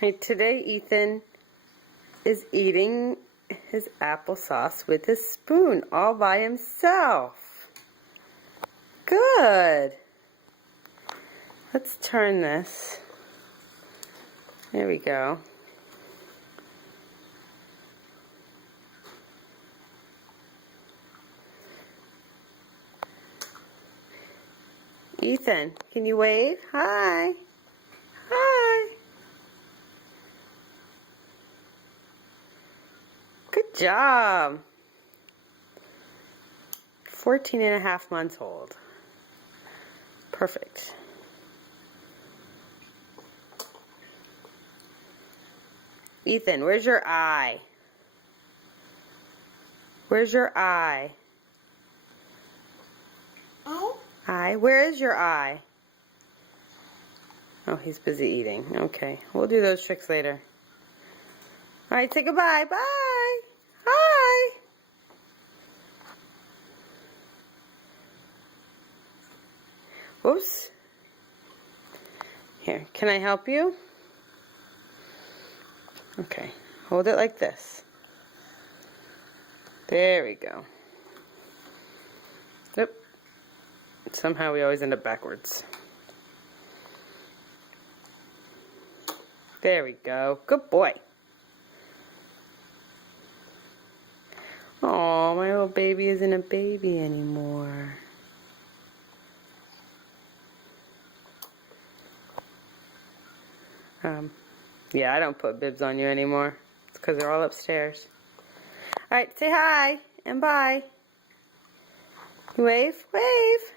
Hey, today Ethan is eating his applesauce with his spoon all by himself. Good. Let's turn this. There we go. Ethan, can you wave? Hi. Hi. Good job. 14.5 months old. Perfect. Ethan, where's your eye? Where's your eye? Eye? Where is your eye? Oh, he's busy eating. Okay, we'll do those tricks later. All right, say goodbye. Bye. Hi. Oops. Here, can I help you? Okay, hold it like this. There we go. Yep. Somehow we always end up backwards. There we go. Good boy. Oh, my little baby isn't a baby anymore. Yeah, I don't put bibs on you anymore. It's because they're all upstairs. Alright, say hi and bye. Wave, wave.